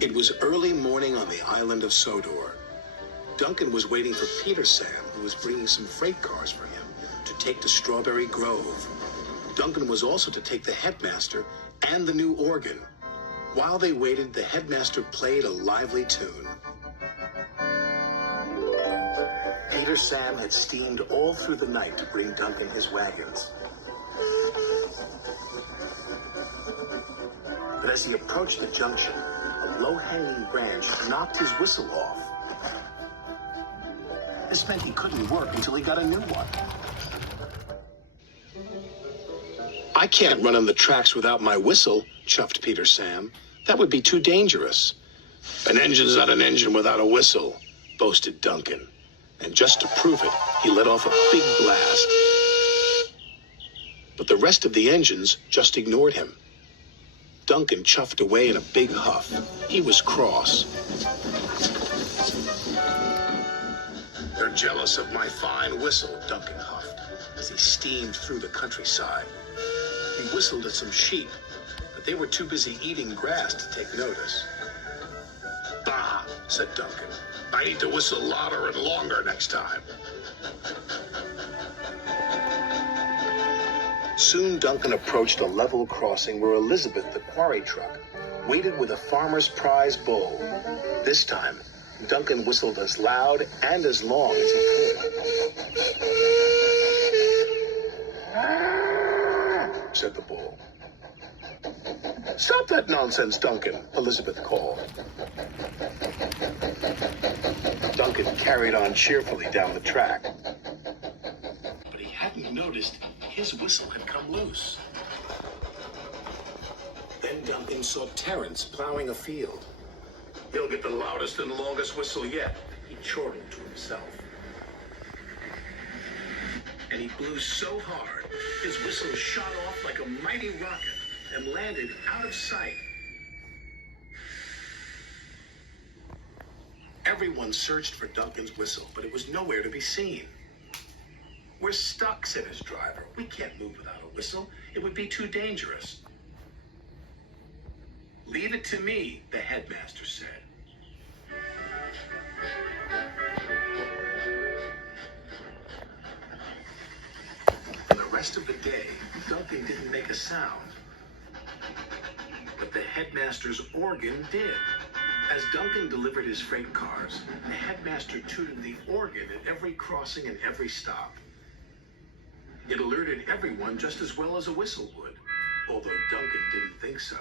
It was early morning on the island of Sodor. Duncan was waiting for Peter Sam, who was bringing some freight cars for him to take to Strawberry Grove. Duncan was also to take the headmaster and the new organ. While they waited, the headmaster played a lively tune. Peter Sam had steamed all through the night to bring Duncan his wagons. But as he approached the junction, a low-hanging branch knocked his whistle off. This meant he couldn't work until he got a new one. I can't run on the tracks without my whistle, chuffed Peter Sam. That would be too dangerous. An engine's not an engine without a whistle, boasted Duncan. And just to prove it, he let off a big blast. But the rest of the engines just ignored him. Duncan chuffed away in a big huff. He was cross. They're jealous of my fine whistle, Duncan huffed, as he steamed through the countryside. He whistled at some sheep, but they were too busy eating grass to take notice. Bah, said Duncan. I need to whistle louder and longer next time. Soon Duncan approached a level crossing where Elizabeth, the quarry truck, waited with a farmer's prize bull. This time, Duncan whistled as loud and as long as he could. Said the bull. Stop that nonsense, Duncan, Elizabeth called. Duncan carried on cheerfully down the track. But he hadn't noticed his whistle had come loose. Then Duncan saw Terence plowing a field. He'll get the loudest and longest whistle yet, he chortled to himself. And he blew so hard, his whistle shot off like a mighty rocket and landed out of sight. Everyone searched for Duncan's whistle, but it was nowhere to be seen. We're stuck, said his driver. We can't move without a whistle. It would be too dangerous. Leave it to me, the headmaster said. For the rest of the day, Duncan didn't make a sound. But the headmaster's organ did. As Duncan delivered his freight cars, the headmaster tooted the organ at every crossing and every stop. It alerted everyone just as well as a whistle would, although Duncan didn't think so.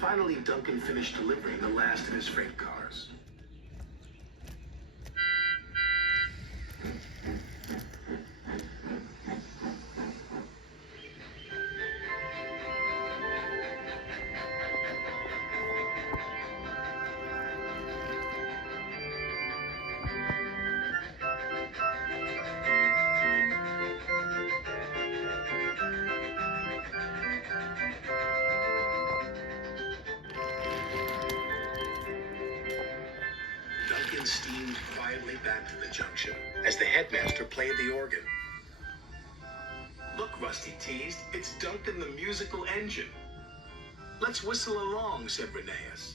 Finally, Duncan finished delivering the last of his freight cars. Duncan steamed quietly back to the junction as the headmaster played the organ. Look, Rusty teased, it's Duncan the musical engine. Let's whistle along, said Rheneas.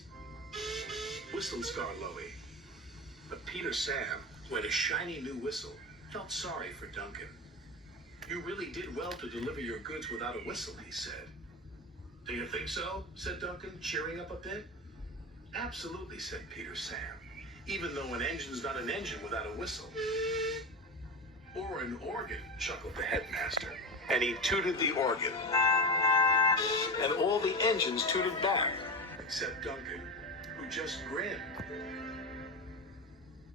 Whistled Skarloey. But Peter Sam, who had a shiny new whistle, felt sorry for Duncan. You really did well to deliver your goods without a whistle, he said. Do you think so? Said Duncan, cheering up a bit. Absolutely, said Peter Sam. Even though an engine's not an engine without a whistle. Or an organ, chuckled the headmaster. And he tooted the organ. And all the engines tooted back, except Duncan, who just grinned.